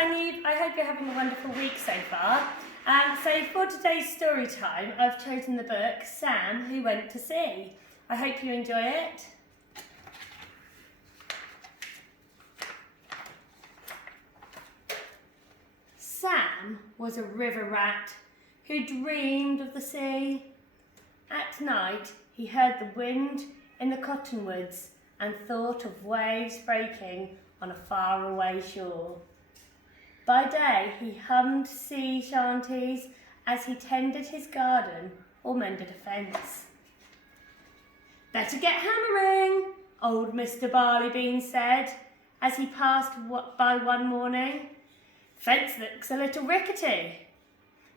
Danube. I hope you're having a wonderful week so far. So for today's story time, I've chosen the book Sam Who Went to Sea. I hope you enjoy it. Sam was a river rat who dreamed of the sea. At night, he heard the wind in the cottonwoods and thought of waves breaking on a faraway shore. By day, he hummed sea shanties as he tended his garden or mended a fence. "Better get hammering," old Mr. Barleybean said as he passed by one morning. "Fence looks a little rickety."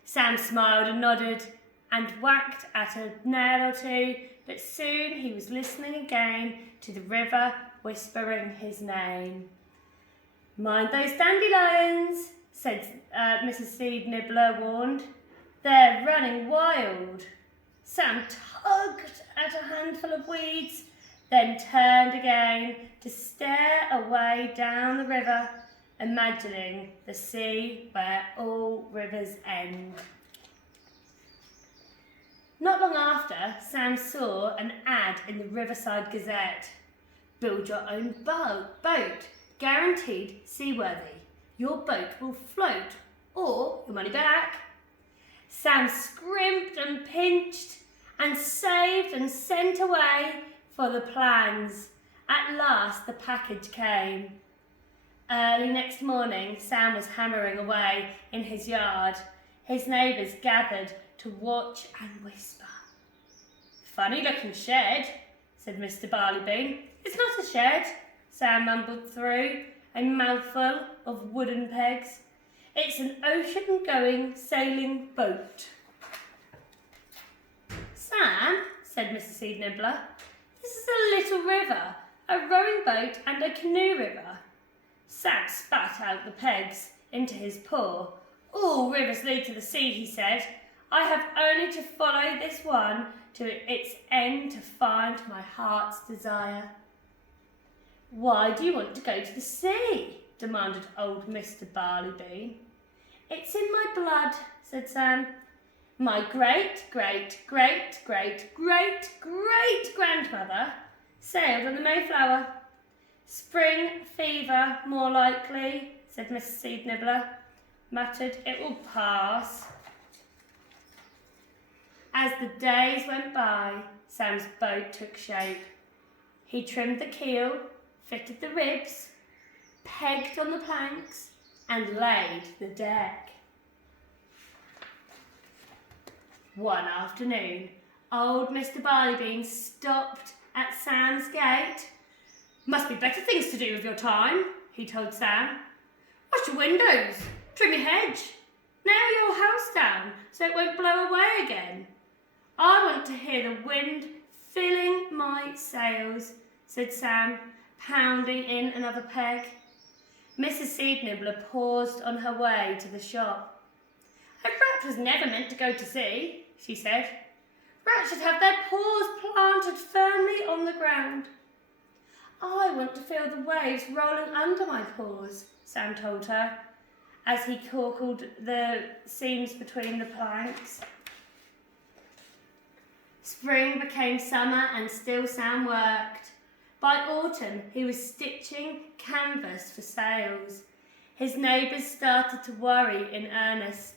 Sam smiled and nodded and whacked at a nail or two, but soon he was listening again to the river whispering his name. "Mind those dandelions," said Mrs. Seed Nibbler warned. "They're running wild." Sam tugged at a handful of weeds, then turned again to stare away down the river, imagining the sea where all rivers end. Not long after, Sam saw an ad in the Riverside Gazette. "Build your own boat, guaranteed seaworthy. Your boat will float or your money back." Sam scrimped and pinched and saved and sent away for the plans. At last the package came. Early next morning, Sam was hammering away in his yard. His neighbours gathered to watch and whisper. "Funny looking shed," said Mr. Barleybean. "It's not a shed," Sam mumbled through a mouthful of wooden pegs. "It's an ocean-going sailing boat." "Sam," said Mrs. Seed Nibbler, "this is a little river, a rowing boat and a canoe river." Sam spat out the pegs into his paw. "All rivers lead to the sea," he said. "I have only to follow this one to its end to find my heart's desire." "Why do you want to go to the sea?" demanded old Mr. Barleybean. "It's in my blood," said Sam. "My great-great-great-great-great-grandmother sailed on the Mayflower." "Spring fever, more likely," said Mrs. Seed Nibbler. Muttered, "It will pass." As the days went by, Sam's boat took shape. He trimmed the keel, fitted the ribs, pegged on the planks, and laid the deck. One afternoon, old Mr. Barleybean stopped at Sam's gate. "Must be better things to do with your time," he told Sam. "Wash your windows, trim your hedge, nail your house down so it won't blow away again." "I want to hear the wind filling my sails," said Sam, pounding in another peg. Mrs. Seed Nibbler paused on her way to the shop. "A rat was never meant to go to sea," she said. "Rats should have their paws planted firmly on the ground." "I want to feel the waves rolling under my paws," Sam told her, as he corkled the seams between the planks. Spring became summer and still Sam worked. By autumn, he was stitching canvas for sails. His neighbours started to worry in earnest.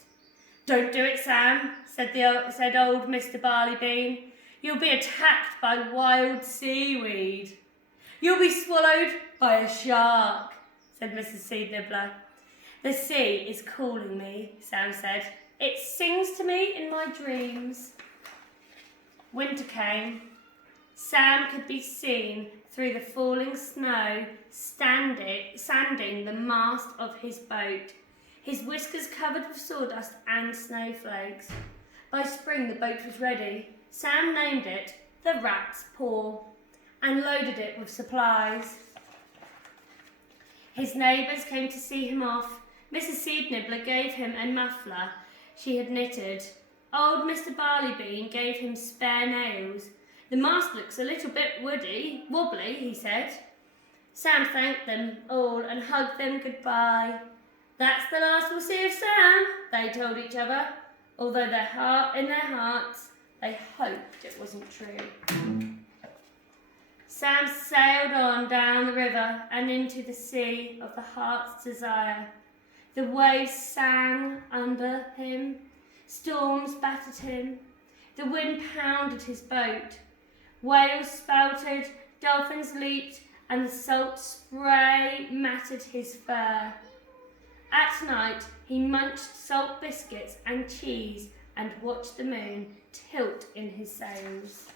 "Don't do it, Sam," said old Mr. Barleybean. "You'll be attacked by wild seaweed." "You'll be swallowed by a shark," said Mrs. Seed Nibbler. "The sea is calling me," Sam said. "It sings to me in my dreams." Winter came. Sam could be seen through the falling snow, sanding the mast of his boat, his whiskers covered with sawdust and snowflakes. By spring the boat was ready. Sam named it the Rat's Paw and loaded it with supplies. His neighbours came to see him off. Mrs. Seed Nibbler gave him a muffler she had knitted. Old Mr. Barleybean gave him spare nails. "The mast looks a little bit wobbly," he said. Sam thanked them all and hugged them goodbye. That's the last we'll see of Sam, they told each other, although in their hearts, they hoped it wasn't true. Sam sailed on down the river and into the sea of the heart's desire. The waves sang under him, storms battered him, the wind pounded his boat, whales spouted, dolphins leaped, and the salt spray matted his fur. At night, he munched salt biscuits and cheese and watched the moon tilt in his sails.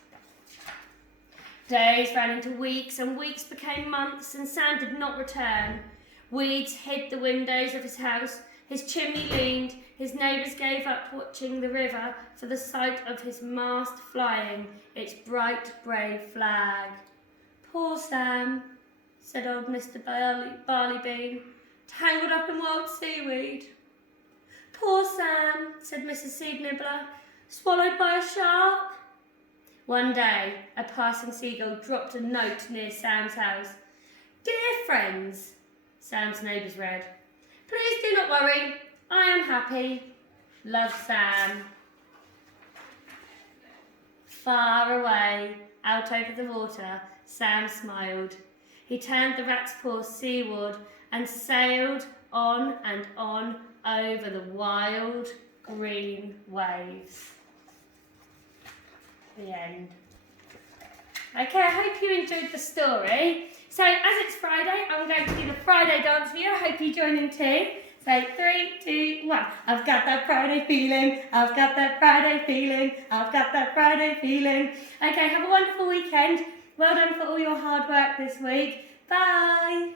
Days ran into weeks, and weeks became months, and Sam did not return. Weeds hid the windows of his house, his chimney leaned, his neighbours gave up watching the river for the sight of his mast flying, its bright, brave flag. "Poor Sam," said old Mr. Barleybean, "tangled up in wild seaweed." "Poor Sam," said Mrs. Seed Nibbler, "swallowed by a shark." One day, a passing seagull dropped a note near Sam's house. "Dear friends," Sam's neighbours read, "please do not worry. I am happy. Love, Sam." Far away, out over the water, Sam smiled. He turned the rat's paw seaward and sailed on and on over the wild green waves. The end. Okay, I hope you enjoyed the story. So as it's Friday, I'm going to do the Friday dance for you. I hope you join in too. So 3, 2, 1. I've got that Friday feeling. I've got that Friday feeling. I've got that Friday feeling. Okay, have a wonderful weekend. Well done for all your hard work this week. Bye.